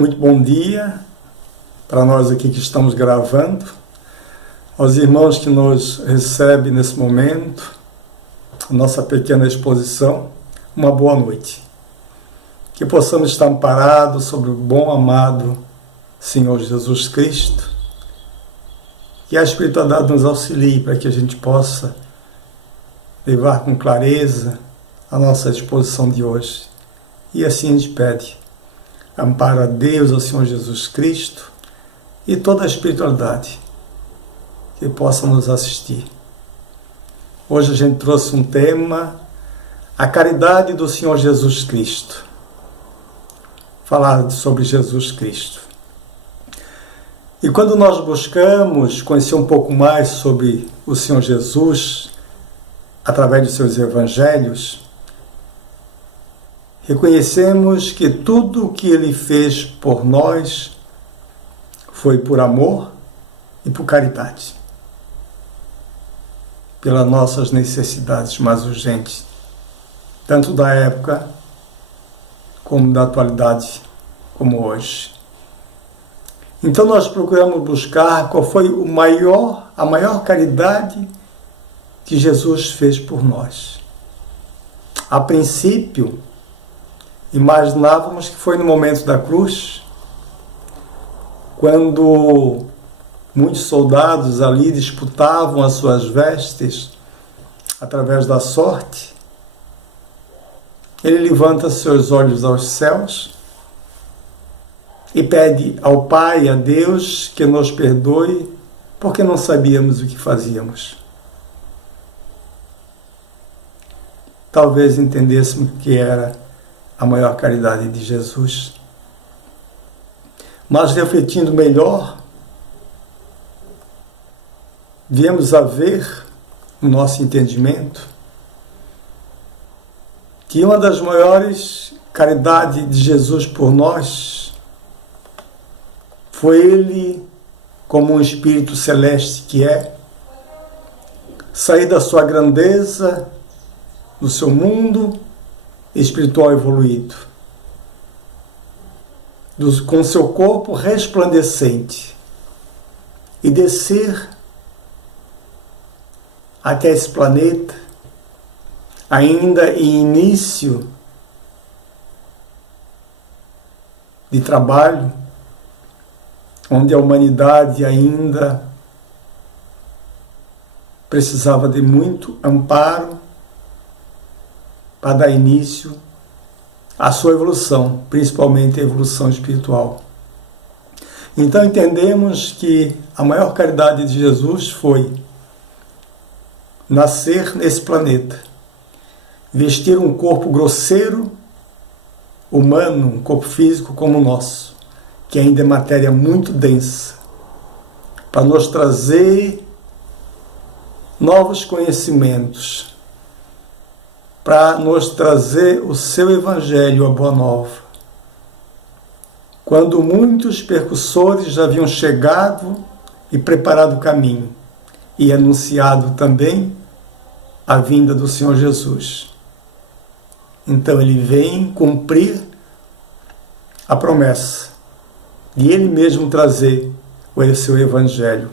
Muito bom dia para nós aqui que estamos gravando, aos irmãos que nos recebem nesse momento, a nossa pequena exposição, uma boa noite. Que possamos estar amparados sobre o bom, amado Senhor Jesus Cristo, que a espiritualidade nos auxilie para que a gente possa levar com clareza a nossa exposição de hoje. E assim a gente pede amparo a Deus, ao Senhor Jesus Cristo e toda a espiritualidade que possa nos assistir. Hoje a gente trouxe um tema, a caridade do Senhor Jesus Cristo. Falar sobre Jesus Cristo. E quando nós buscamos conhecer um pouco mais sobre o Senhor Jesus, através dos seus evangelhos, reconhecemos que tudo o que Ele fez por nós foi por amor e por caridade, pelas nossas necessidades mais urgentes, tanto da época como da atualidade, como hoje. Então nós procuramos buscar qual foi a maior caridade que Jesus fez por nós. A princípio, imaginávamos que foi no momento da cruz, quando muitos soldados ali disputavam as suas vestes através da sorte. Ele levanta seus olhos aos céus e pede ao Pai, a Deus, que nos perdoe, porque não sabíamos o que fazíamos. Talvez entendêssemos que era a maior caridade de Jesus. Mas refletindo melhor, viemos a ver, no nosso entendimento, que uma das maiores caridades de Jesus por nós foi Ele, como um Espírito Celeste que é, sair da sua grandeza, do seu mundo espiritual evoluído, com seu corpo resplandecente, e descer até esse planeta, ainda em início de trabalho, onde a humanidade ainda precisava de muito amparo para dar início à sua evolução, principalmente a evolução espiritual. Então entendemos que a maior caridade de Jesus foi nascer nesse planeta, vestir um corpo grosseiro, humano, um corpo físico como o nosso, que ainda é matéria muito densa, para nos trazer novos conhecimentos, para nos trazer o seu Evangelho, a Boa Nova. Quando muitos percussores já haviam chegado e preparado o caminho, e anunciado também a vinda do Senhor Jesus. Então Ele vem cumprir a promessa de Ele mesmo trazer o seu Evangelho.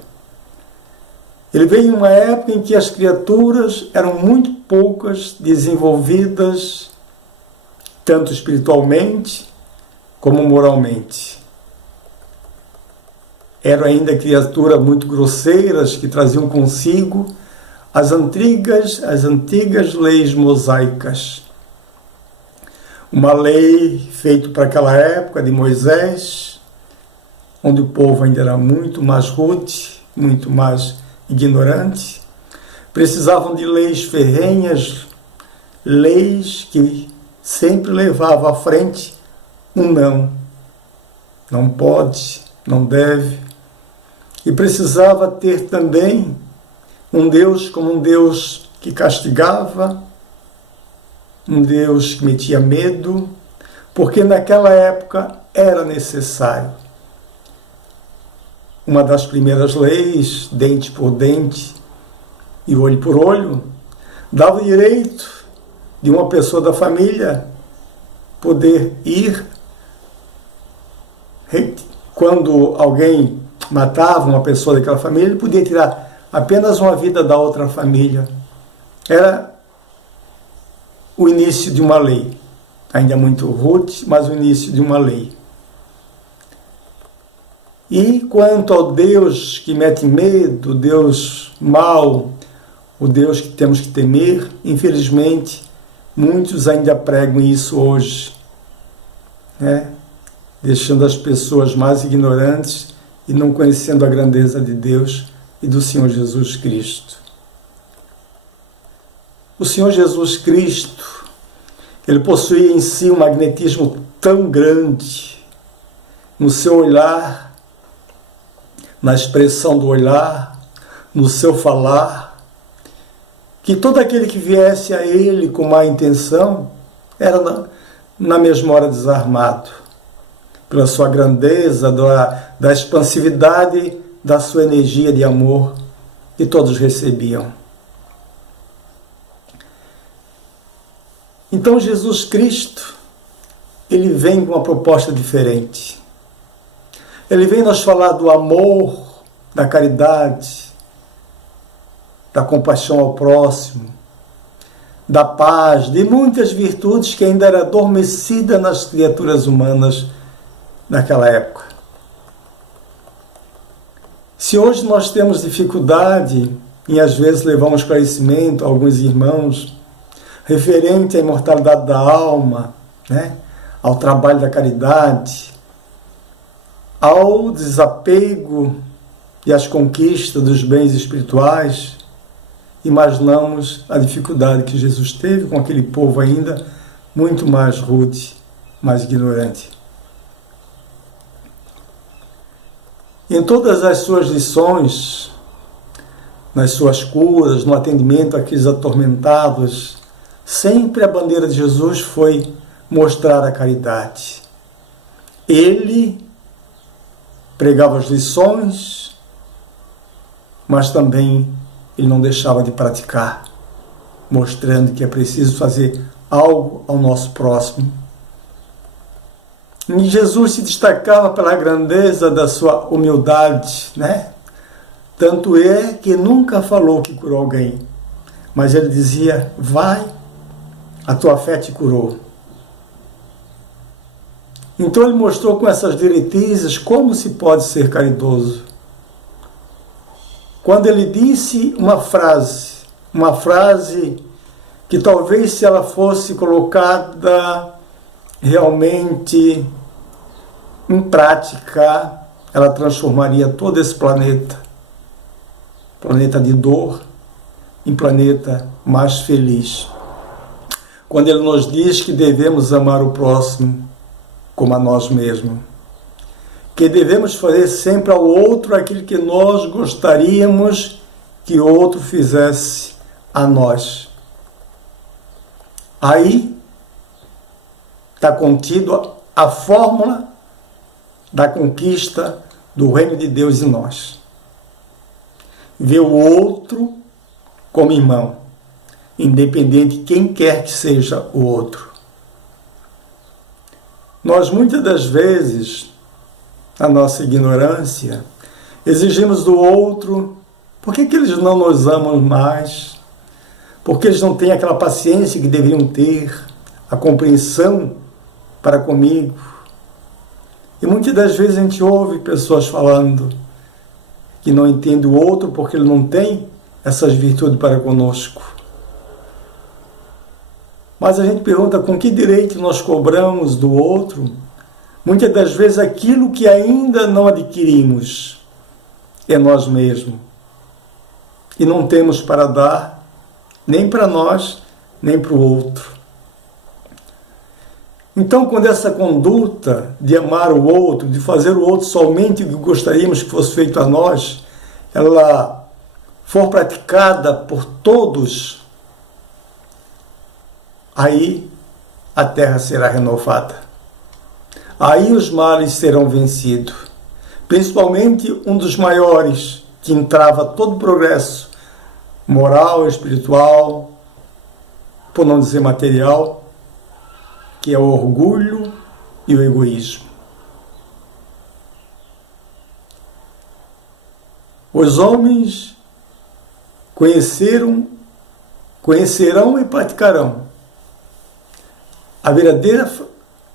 Ele veio em uma época em que as criaturas eram muito poucas, desenvolvidas, tanto espiritualmente como moralmente. Eram ainda criaturas muito grosseiras que traziam consigo as antigas leis mosaicas. Uma lei feita para aquela época de Moisés, onde o povo ainda era muito mais rude, muito mais ignorante. Precisavam de leis ferrenhas, leis que sempre levavam à frente um não. Não pode, não deve. E precisava ter também um Deus como um Deus que castigava, um Deus que metia medo, porque naquela época era necessário. Uma das primeiras leis, dente por dente e olho por olho, dava o direito de uma pessoa da família poder ir quando alguém matava uma pessoa daquela família, ele podia tirar apenas uma vida da outra família. Era o início de uma lei, ainda muito rude, mas o início de uma lei. E quanto ao Deus que mete medo, o Deus mau, o Deus que temos que temer, infelizmente, muitos ainda pregam isso hoje, né? Deixando as pessoas mais ignorantes e não conhecendo a grandeza de Deus e do Senhor Jesus Cristo. O Senhor Jesus Cristo, ele possuía em si um magnetismo tão grande no seu olhar, na expressão do olhar, no seu falar, que todo aquele que viesse a ele com má intenção era na mesma hora desarmado, pela sua grandeza, da expansividade da sua energia de amor que todos recebiam. Então Jesus Cristo, ele vem com uma proposta diferente. Ele vem nos falar do amor, da caridade, da compaixão ao próximo, da paz, de muitas virtudes que ainda era adormecida nas criaturas humanas naquela época. Se hoje nós temos dificuldade em às vezes levar um esclarecimento a alguns irmãos referente à imortalidade da alma, né, ao trabalho da caridade, ao desapego e às conquistas dos bens espirituais, imaginamos a dificuldade que Jesus teve com aquele povo ainda muito mais rude, mais ignorante. Em todas as suas lições, nas suas curas, no atendimento àqueles atormentados, sempre a bandeira de Jesus foi mostrar a caridade. Ele pregava as lições, mas também ele não deixava de praticar, mostrando que é preciso fazer algo ao nosso próximo. E Jesus se destacava pela grandeza da sua humildade, né? Tanto é que nunca falou que curou alguém, mas ele dizia: vai, a tua fé te curou. Então ele mostrou com essas diretrizes como se pode ser caridoso. Quando ele disse uma frase que talvez se ela fosse colocada realmente em prática, ela transformaria todo esse planeta de dor, em planeta mais feliz. Quando ele nos diz que devemos amar o próximo como a nós mesmos, que devemos fazer sempre ao outro aquilo que nós gostaríamos que o outro fizesse a nós. Aí está contido a fórmula da conquista do reino de Deus em nós. Ver o outro como irmão, independente de quem quer que seja o outro. Nós muitas das vezes, na nossa ignorância, exigimos do outro: por que eles não nos amam mais? Por que eles não têm aquela paciência que deveriam ter, a compreensão para comigo? E muitas das vezes a gente ouve pessoas falando que não entende o outro porque ele não tem essas virtudes para conosco. Mas a gente pergunta: com que direito nós cobramos do outro, muitas das vezes, aquilo que ainda não adquirimos é nós mesmos. E não temos para dar, nem para nós, nem para o outro. Então, quando essa conduta de amar o outro, de fazer o outro somente o que gostaríamos que fosse feito a nós, ela for praticada por todos, aí a terra será renovada. Aí os males serão vencidos. Principalmente um dos maiores, que entrava todo o progresso moral, espiritual, por não dizer material, que é o orgulho e o egoísmo. Os homens conhecerão e praticarão a verdadeira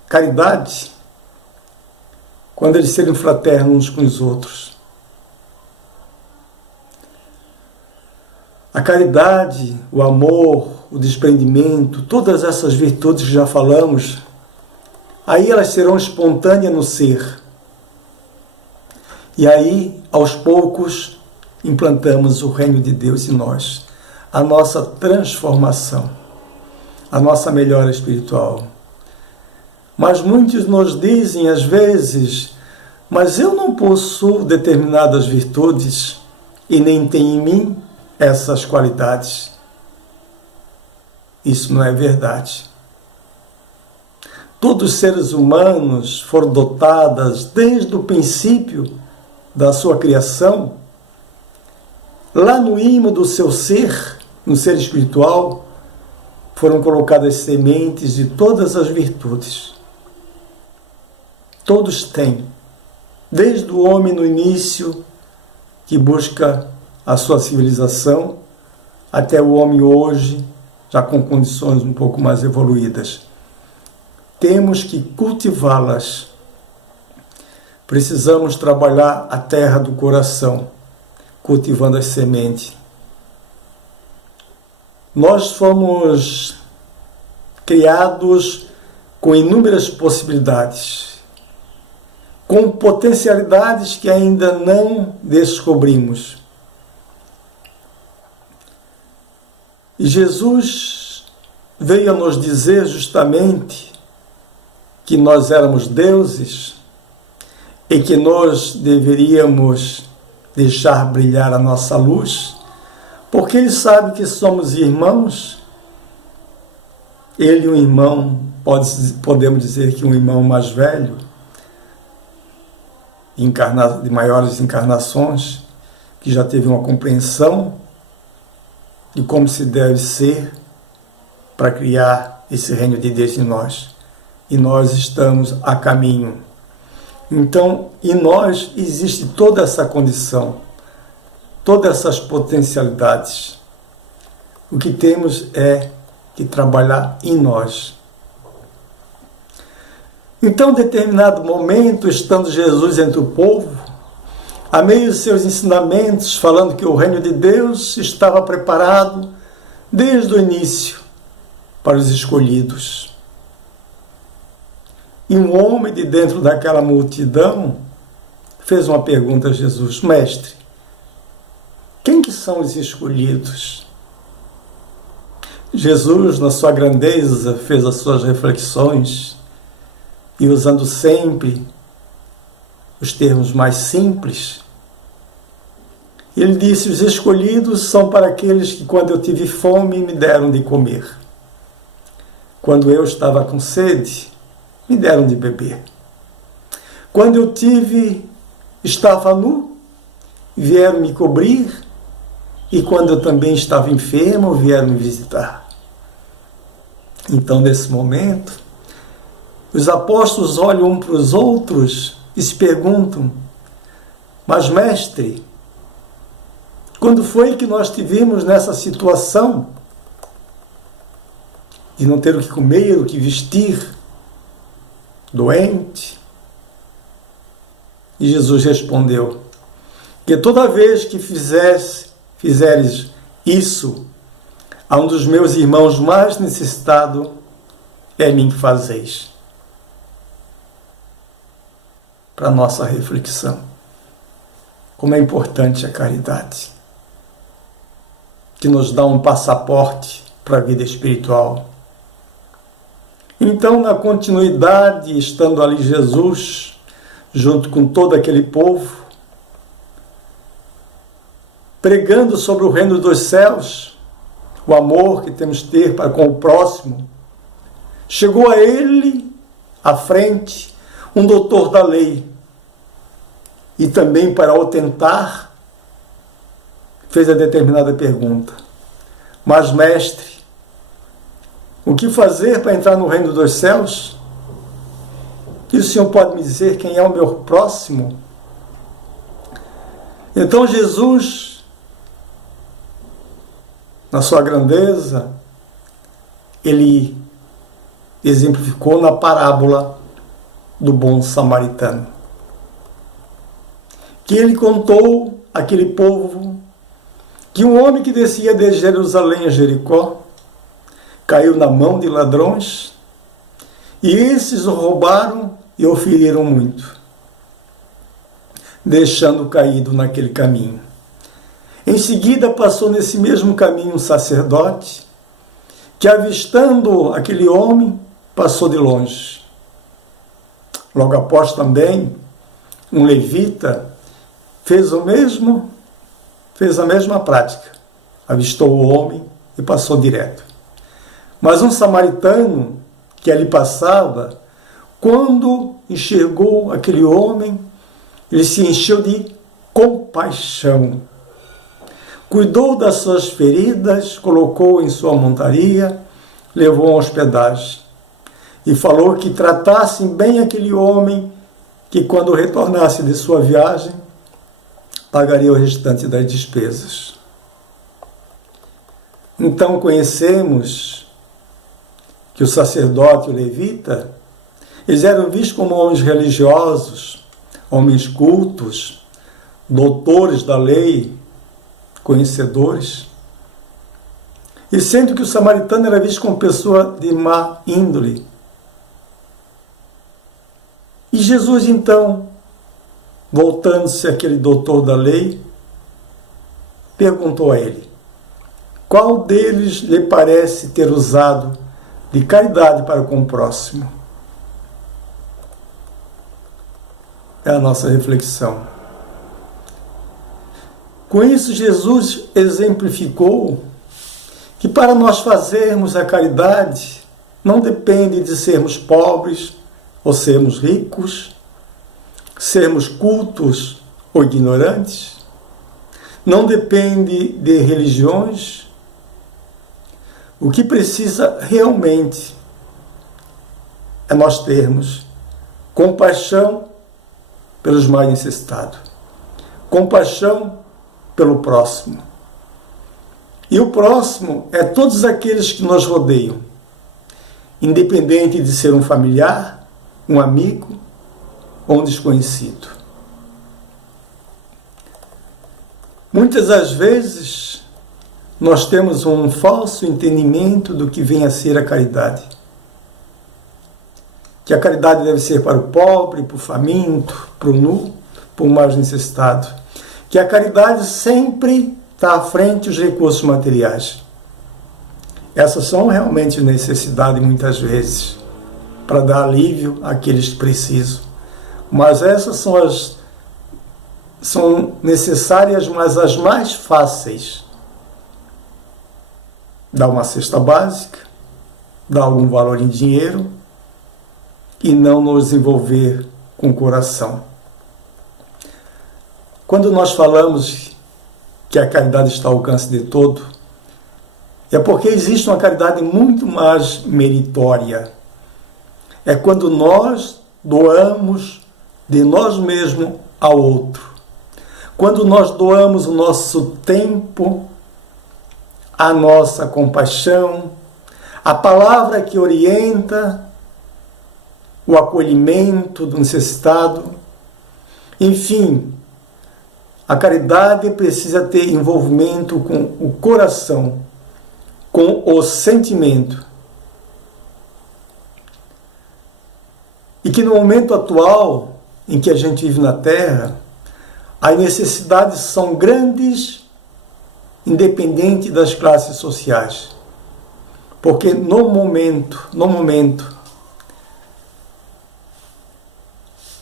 caridade quando eles serem fraternos uns com os outros. A caridade, o amor, o desprendimento, todas essas virtudes que já falamos, aí elas serão espontâneas no ser. E aí, aos poucos, implantamos o reino de Deus em nós, a nossa transformação, a nossa melhora espiritual. Mas muitos nos dizem, às vezes, mas eu não possuo determinadas virtudes e nem tem em mim essas qualidades. Isso não é verdade. Todos os seres humanos foram dotados, desde o princípio da sua criação, lá no ímã do seu ser, no ser espiritual, foram colocadas sementes de todas as virtudes. Todos têm, desde o homem no início, que busca a sua civilização, até o homem hoje, já com condições um pouco mais evoluídas. Temos que cultivá-las. Precisamos trabalhar a terra do coração, cultivando as sementes. Nós fomos criados com inúmeras possibilidades, com potencialidades que ainda não descobrimos. E Jesus veio a nos dizer justamente que nós éramos deuses e que nós deveríamos deixar brilhar a nossa luz, porque Ele sabe que somos irmãos. Ele, um irmão, podemos dizer que um irmão mais velho, de maiores encarnações, que já teve uma compreensão de como se deve ser para criar esse reino de Deus em nós. E nós estamos a caminho. Então, em nós existe toda essa condição, todas essas potencialidades. O que temos é que trabalhar em nós. Então, em determinado momento, estando Jesus entre o povo, a meio de seus ensinamentos, falando que o reino de Deus estava preparado desde o início para os escolhidos. E um homem de dentro daquela multidão fez uma pergunta a Jesus: Mestre, quem que são os escolhidos? Jesus, na sua grandeza, fez as suas reflexões e, usando sempre os termos mais simples, ele disse: os escolhidos são para aqueles que, quando eu tive fome, me deram de comer. Quando eu estava com sede, me deram de beber. Quando eu estava nu, vieram me cobrir, e quando eu também estava enfermo, vieram me visitar. Então, nesse momento, os apóstolos olham um para os outros e se perguntam: mas, mestre, quando foi que nós tivemos nessa situação de não ter o que comer, o que vestir, doente? E Jesus respondeu: que toda vez que fizeres isso a um dos meus irmãos mais necessitados, é a mim que fazeis. Para nossa reflexão, como é importante a caridade, que nos dá um passaporte para a vida espiritual. Então, na continuidade, estando ali Jesus, junto com todo aquele povo, pregando sobre o reino dos céus, o amor que temos que ter para com o próximo, chegou a ele, à frente, um doutor da lei, e também, para o tentar, fez a determinada pergunta: mas, mestre, o que fazer para entrar no reino dos céus? E o Senhor pode me dizer quem é o meu próximo? Então Jesus, na sua grandeza, ele exemplificou na parábola do bom samaritano, que ele contou àquele povo que um homem que descia de Jerusalém a Jericó caiu na mão de ladrões, e esses o roubaram e o feriram muito, deixando caído naquele caminho. Em seguida passou nesse mesmo caminho um sacerdote, que avistando aquele homem, passou de longe. Logo após também, um levita fez a mesma prática. Avistou o homem e passou direto. Mas um samaritano que ali passava, quando enxergou aquele homem, ele se encheu de compaixão. Cuidou das suas feridas, colocou em sua montaria, levou a hospedagem. E falou que tratassem bem aquele homem, que quando retornasse de sua viagem, pagaria o restante das despesas. Então conhecemos que o sacerdote e o levita, eles eram vistos como homens religiosos, homens cultos, doutores da lei, conhecedores. E sendo que o samaritano era visto como pessoa de má índole. E Jesus, então, voltando-se àquele doutor da lei, perguntou a ele: qual deles lhe parece ter usado de caridade para com o próximo? É a nossa reflexão. Com isso, Jesus exemplificou que para nós fazermos a caridade não depende de sermos pobres ou sermos ricos, sermos cultos ou ignorantes, não depende de religiões. O que precisa realmente é nós termos compaixão pelos mais necessitados, compaixão pelo próximo. E o próximo é todos aqueles que nos rodeiam, independente de ser um familiar, um amigo ou um desconhecido. Muitas das vezes nós temos um falso entendimento do que vem a ser a caridade. Que a caridade deve ser para o pobre, para o faminto, para o nu, para o mais necessitado. Que a caridade sempre está à frente dos recursos materiais. Essas são realmente necessidades muitas vezes, para dar alívio àqueles que precisam. Mas essas são necessárias, mas as mais fáceis. Dar uma cesta básica, dar algum valor em dinheiro e não nos envolver com o coração. Quando nós falamos que a caridade está ao alcance de todo, é porque existe uma caridade muito mais meritória. É quando nós doamos de nós mesmos ao outro. Quando nós doamos o nosso tempo, a nossa compaixão, a palavra que orienta, o acolhimento do necessitado. Enfim, a caridade precisa ter envolvimento com o coração, com o sentimento. E que no momento atual, em que a gente vive na Terra, as necessidades são grandes, independente das classes sociais. Porque no momento,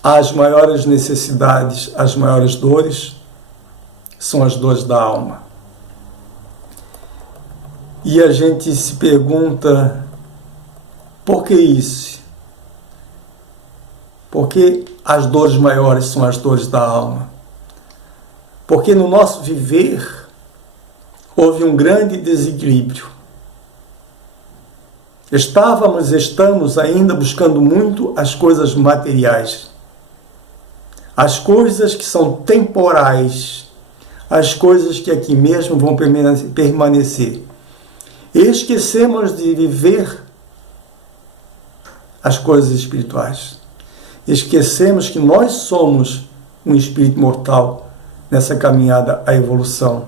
as maiores necessidades, as maiores dores, são as dores da alma. E a gente se pergunta, por que isso? Porque as dores maiores são as dores da alma. Porque no nosso viver houve um grande desequilíbrio. Estamos ainda buscando muito as coisas materiais. As coisas que são temporais, as coisas que aqui mesmo vão permanecer. E esquecemos de viver as coisas espirituais. Esquecemos que nós somos um espírito mortal nessa caminhada à evolução.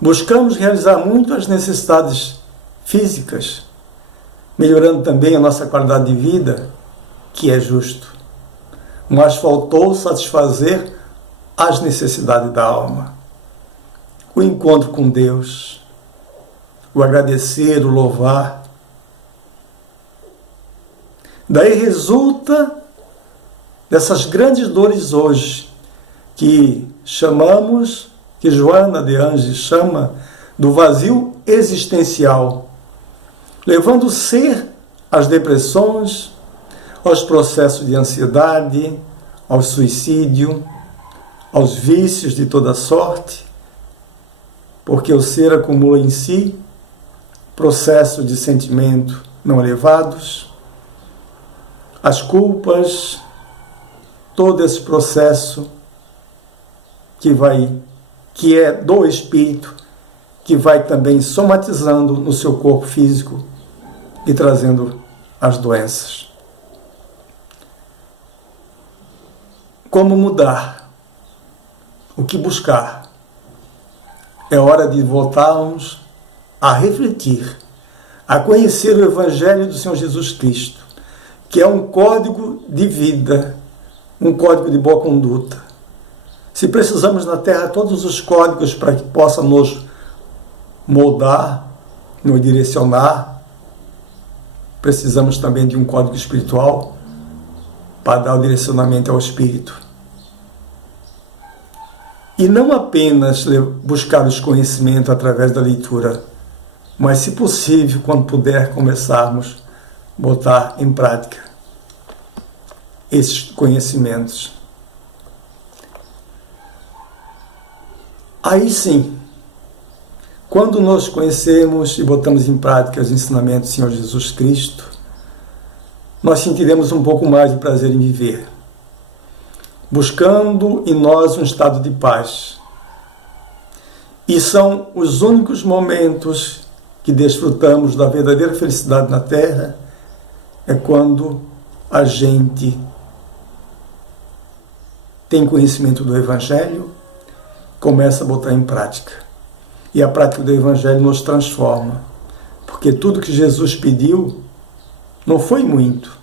Buscamos realizar muito as necessidades físicas, melhorando também a nossa qualidade de vida, que é justo. Mas faltou satisfazer as necessidades da alma. O encontro com Deus, o agradecer, o louvar. Daí resulta dessas grandes dores hoje, que chamamos, que Joana de Anjos chama do vazio existencial, levando o ser às depressões, aos processos de ansiedade, ao suicídio, aos vícios de toda sorte, porque o ser acumula em si processos de sentimento não elevados, as culpas, todo esse processo que é do espírito, que vai também somatizando no seu corpo físico e trazendo as doenças. Como mudar? O que buscar? É hora de voltarmos a refletir, a conhecer o Evangelho do Senhor Jesus Cristo, que é um código de vida, um código de boa conduta. Se precisamos na Terra todos os códigos para que possa nos moldar, nos direcionar, precisamos também de um código espiritual para dar o direcionamento ao espírito. E não apenas buscar os conhecimentos através da leitura, mas, se possível, quando puder, começarmos a botar em prática esses conhecimentos. Aí sim, quando nós conhecemos e botamos em prática os ensinamentos do Senhor Jesus Cristo, nós sentiremos um pouco mais de prazer em viver, buscando em nós um estado de paz. E são os únicos momentos que desfrutamos da verdadeira felicidade na Terra, é quando a gente tem conhecimento do Evangelho, começa a botar em prática. E a prática do Evangelho nos transforma, porque tudo que Jesus pediu não foi muito.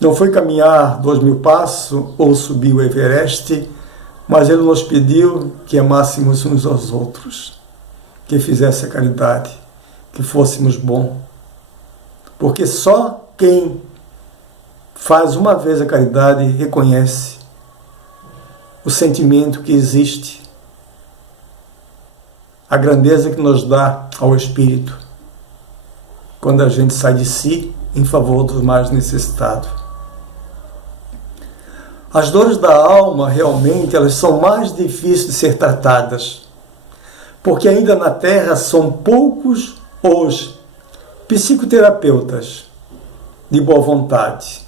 Não foi caminhar 2000 passos ou subir o Everest, mas Ele nos pediu que amássemos uns aos outros, que fizesse a caridade, que fôssemos bons. Porque só quem faz uma vez a caridade reconhece o sentimento que existe, a grandeza que nos dá ao Espírito, quando a gente sai de si em favor dos mais necessitados. As dores da alma, realmente, elas são mais difíceis de ser tratadas, porque ainda na Terra são poucos os psicoterapeutas de boa vontade,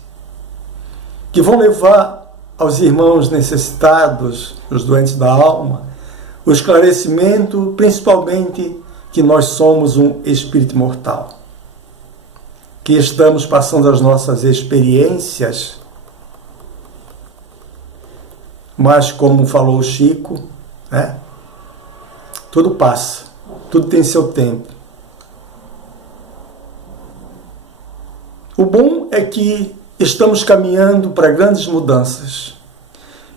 que vão levar aos irmãos necessitados, os doentes da alma, o esclarecimento, principalmente, que nós somos um espírito mortal, que estamos passando as nossas experiências, mas, como falou o Chico, tudo passa, tudo tem seu tempo. O bom é que estamos caminhando para grandes mudanças.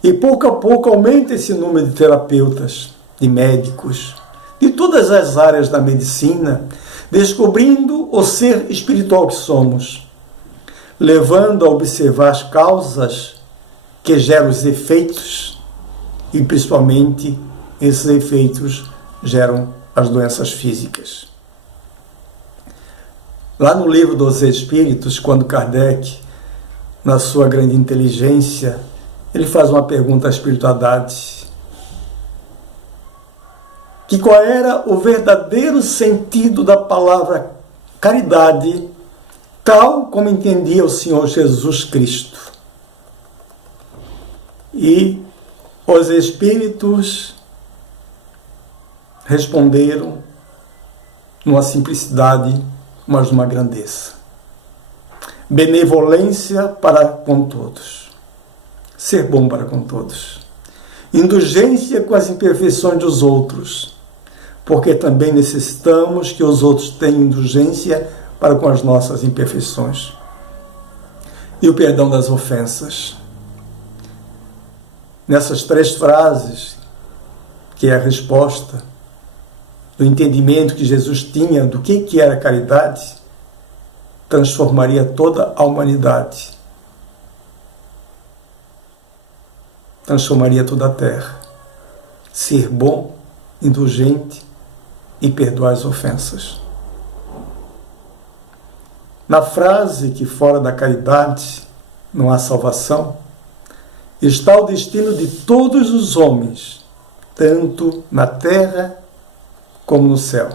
E pouco a pouco aumenta esse número de terapeutas, de médicos, de todas as áreas da medicina, descobrindo o ser espiritual que somos, levando a observar as causas que geram os efeitos, e principalmente esses efeitos geram as doenças físicas. Lá no Livro dos Espíritos, quando Kardec, na sua grande inteligência, ele faz uma pergunta à espiritualidade, que qual era o verdadeiro sentido da palavra caridade, tal como entendia o Senhor Jesus Cristo. E Os espíritos responderam numa simplicidade, mas numa grandeza. Benevolência para com todos. Ser bom para com todos. Indulgência com as imperfeições dos outros, porque também necessitamos que os outros tenham indulgência para com as nossas imperfeições. E o perdão das ofensas. Nessas 3 frases, que é a resposta do entendimento que Jesus tinha do que era caridade, transformaria toda a humanidade. Transformaria toda a terra. Ser bom, indulgente e perdoar as ofensas. Na frase que fora da caridade não há salvação, está o destino de todos os homens, tanto na terra como no céu.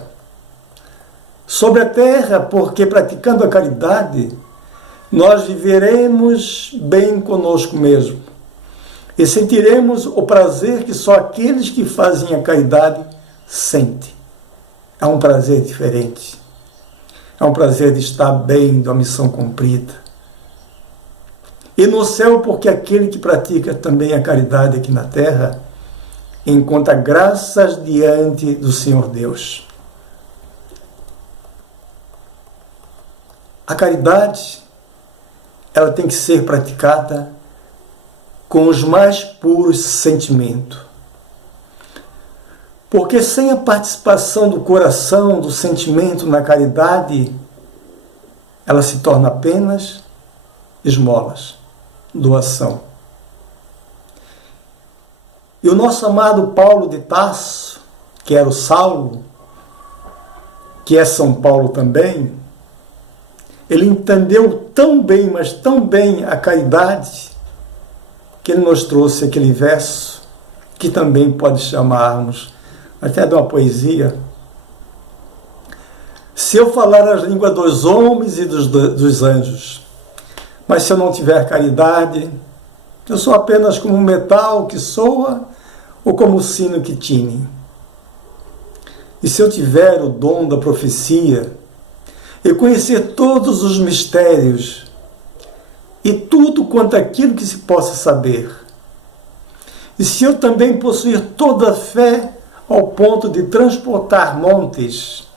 Sobre a terra, porque praticando a caridade, nós viveremos bem conosco mesmo e sentiremos o prazer que só aqueles que fazem a caridade sentem. É um prazer diferente. É um prazer de estar bem, de uma missão cumprida. E no céu, porque aquele que pratica também a caridade aqui na terra encontra graças diante do Senhor Deus. A caridade, ela tem que ser praticada com os mais puros sentimentos. Porque sem a participação do coração, do sentimento na caridade, ela se torna apenas esmolas, doação. E o nosso amado Paulo de Tarso, que era o Saulo, que é São Paulo também, ele entendeu tão bem, mas tão bem a caridade, que ele nos trouxe aquele verso, que também pode chamarmos até de uma poesia. Se eu falar a língua dos homens e dos anjos, mas se eu não tiver caridade, eu sou apenas como um metal que soa ou como o sino que tine. E se eu tiver o dom da profecia e conhecer todos os mistérios e tudo quanto aquilo que se possa saber, e se eu também possuir toda a fé ao ponto de transportar montes,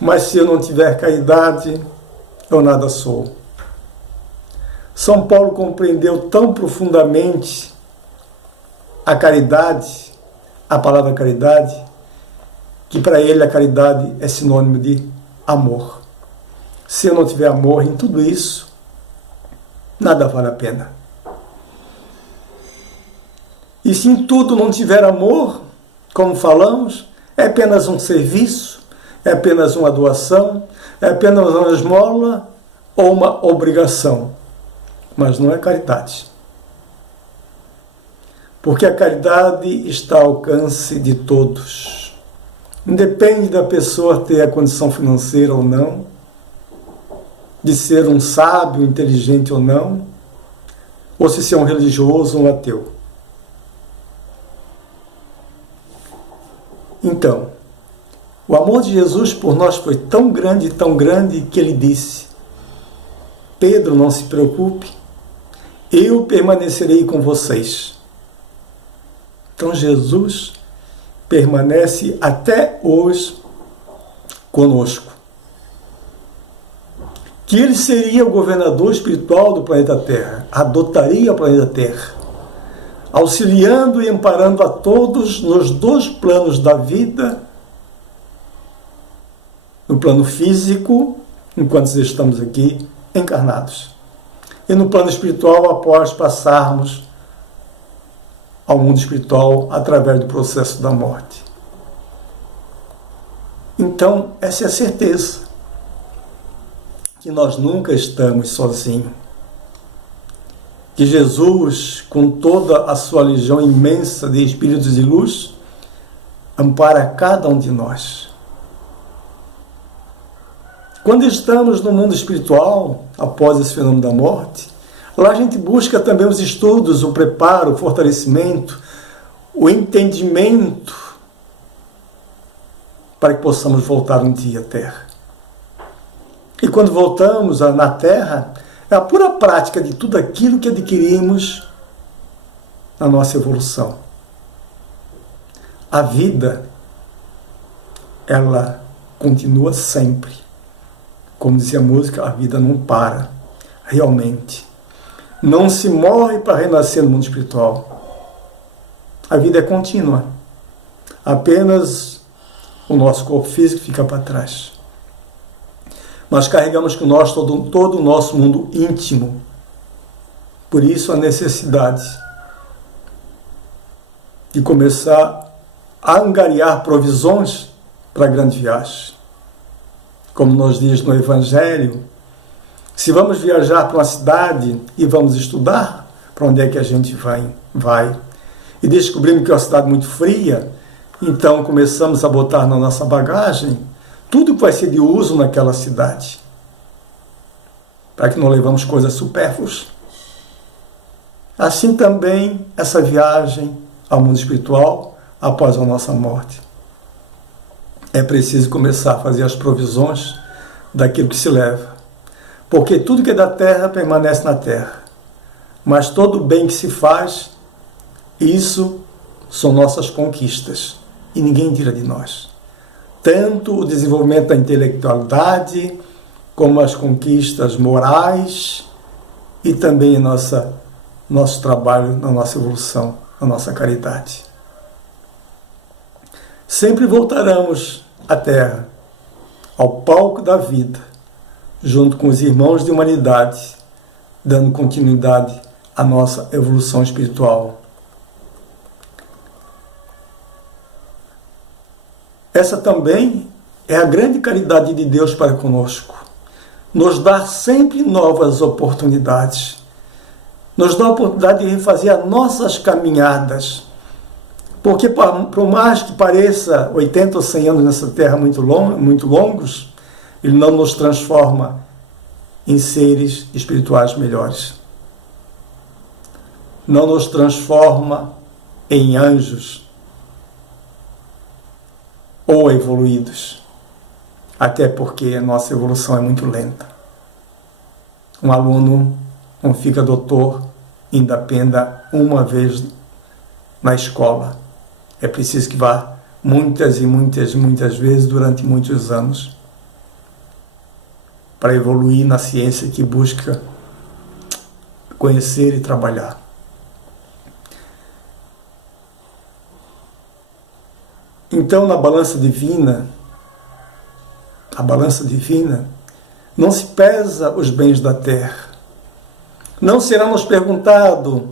mas se eu não tiver caridade, eu nada sou. São Paulo compreendeu tão profundamente a caridade, a palavra caridade, que para ele a caridade é sinônimo de amor. Se eu não tiver amor em tudo isso, nada vale a pena. E se em tudo não tiver amor, como falamos, é apenas um serviço, é apenas uma doação, é apenas uma esmola ou uma obrigação. Mas não é caridade. Porque a caridade está ao alcance de todos. Independe da pessoa ter a condição financeira ou não, de ser um sábio, inteligente ou não, ou se ser um religioso ou um ateu. Então, o amor de Jesus por nós foi tão grande, que ele disse: Pedro, não se preocupe, eu permanecerei com vocês. Então Jesus permanece até hoje conosco. Que ele seria o governador espiritual do planeta Terra, adotaria o planeta Terra, auxiliando e amparando a todos nos 2 planos da vida, no plano físico, enquanto estamos aqui encarnados, e no plano espiritual após passarmos ao mundo espiritual através do processo da morte. Então, essa é a certeza, que nós nunca estamos sozinhos. Que Jesus, com toda a sua legião imensa de espíritos de luz, ampara cada um de nós. Quando estamos no mundo espiritual, após esse fenômeno da morte, Lá a gente busca também os estudos, o preparo, o fortalecimento, o entendimento, para que possamos voltar um dia à Terra. E quando voltamos na Terra, é a pura prática de tudo aquilo que adquirimos na nossa evolução. A vida, ela continua sempre. Como dizia a música, a vida não para, realmente. Não se morre para renascer no mundo espiritual. A vida é contínua. Apenas o nosso corpo físico fica para trás. Nós carregamos conosco todo o nosso mundo íntimo. Por isso a necessidade de começar a angariar provisões para a grande viagem. Como nos diz no Evangelho, se vamos viajar para uma cidade e vamos estudar, para onde é que a gente vai. E descobrimos que é uma cidade muito fria, então começamos a botar na nossa bagagem tudo que vai ser de uso naquela cidade, para que não levamos coisas supérfluas. Assim também essa viagem ao mundo espiritual após a nossa morte. É preciso começar a fazer as provisões daquilo que se leva. Porque tudo que é da terra permanece na terra. Mas todo o bem que se faz, isso são nossas conquistas. E ninguém tira de nós. Tanto o desenvolvimento da intelectualidade, como as conquistas morais e também nosso trabalho na nossa evolução, na nossa caridade. Sempre voltaremos à Terra, ao palco da vida, junto com os irmãos de humanidade, dando continuidade à nossa evolução espiritual. Essa também é a grande caridade de Deus para conosco. Nos dar sempre novas oportunidades. Nos dá a oportunidade de refazer as nossas caminhadas. Porque, por mais que pareça 80 ou 100 anos nessa terra muito longos, ele não nos transforma em seres espirituais melhores. Não nos transforma em anjos ou evoluídos. Até porque a nossa evolução é muito lenta. Um aluno não fica doutor, ainda aprenda uma vez na escola. É preciso que vá muitas e muitas vezes durante muitos anos para evoluir na ciência que busca conhecer e trabalhar. Então, na balança divina, não se pesa os bens da terra. Não será nos perguntado,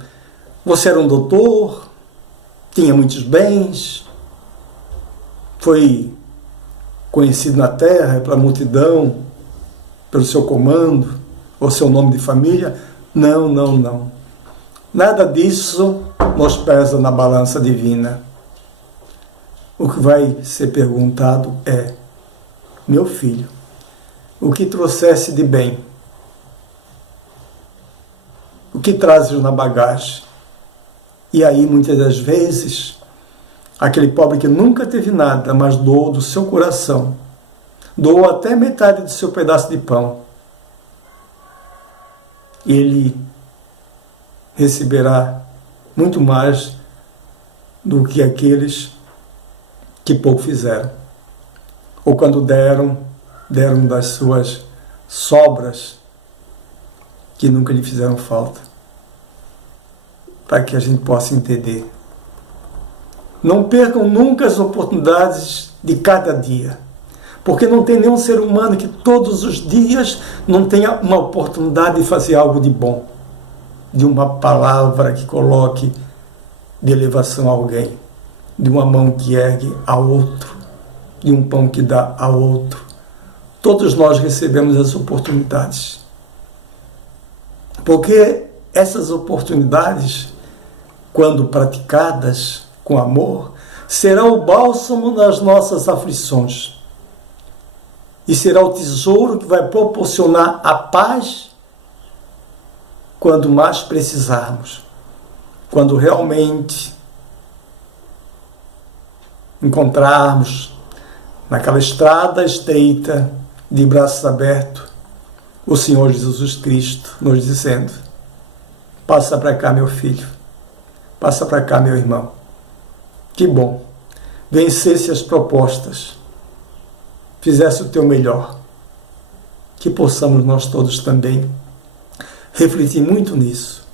você era um doutor, tinha muitos bens, foi conhecido na terra pela multidão, pelo seu comando, ou seu nome de família. Não. Nada disso nos pesa na balança divina. O que vai ser perguntado é, meu filho, o que trouxesse de bem? O que trazes na bagagem? E aí, muitas das vezes, aquele pobre que nunca teve nada, mas doou do seu coração, doou até metade do seu pedaço de pão, ele receberá muito mais do que aqueles que pouco fizeram. Ou quando deram das suas sobras, que nunca lhe fizeram falta. Para que a gente possa entender. Não percam nunca as oportunidades de cada dia. Porque não tem nenhum ser humano que todos os dias não tenha uma oportunidade de fazer algo de bom. De uma palavra que coloque de elevação a alguém. De uma mão que ergue a outro. De um pão que dá a outro. Todos nós recebemos as oportunidades. Porque essas oportunidades, quando praticadas com amor, serão o bálsamo nas nossas aflições. E será o tesouro que vai proporcionar a paz quando mais precisarmos, quando realmente encontrarmos naquela estrada estreita de braços abertos o Senhor Jesus Cristo nos dizendo: passa para cá, meu filho, passa para cá, meu irmão. Que bom, vencesse as propostas, fizesse o teu melhor. Que possamos nós todos também refletir muito nisso.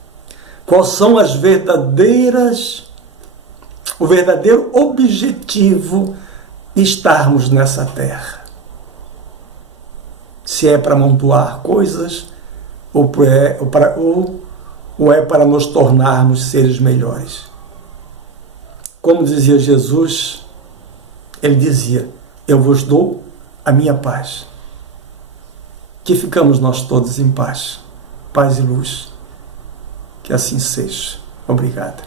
Quais são o verdadeiro objetivo de estarmos nessa terra? Se é para amontoar coisas ou é para nos tornarmos seres melhores. Como dizia Jesus, ele dizia: eu vos dou a minha paz. Que ficamos nós todos em paz, paz e luz. Que assim seja. Obrigado.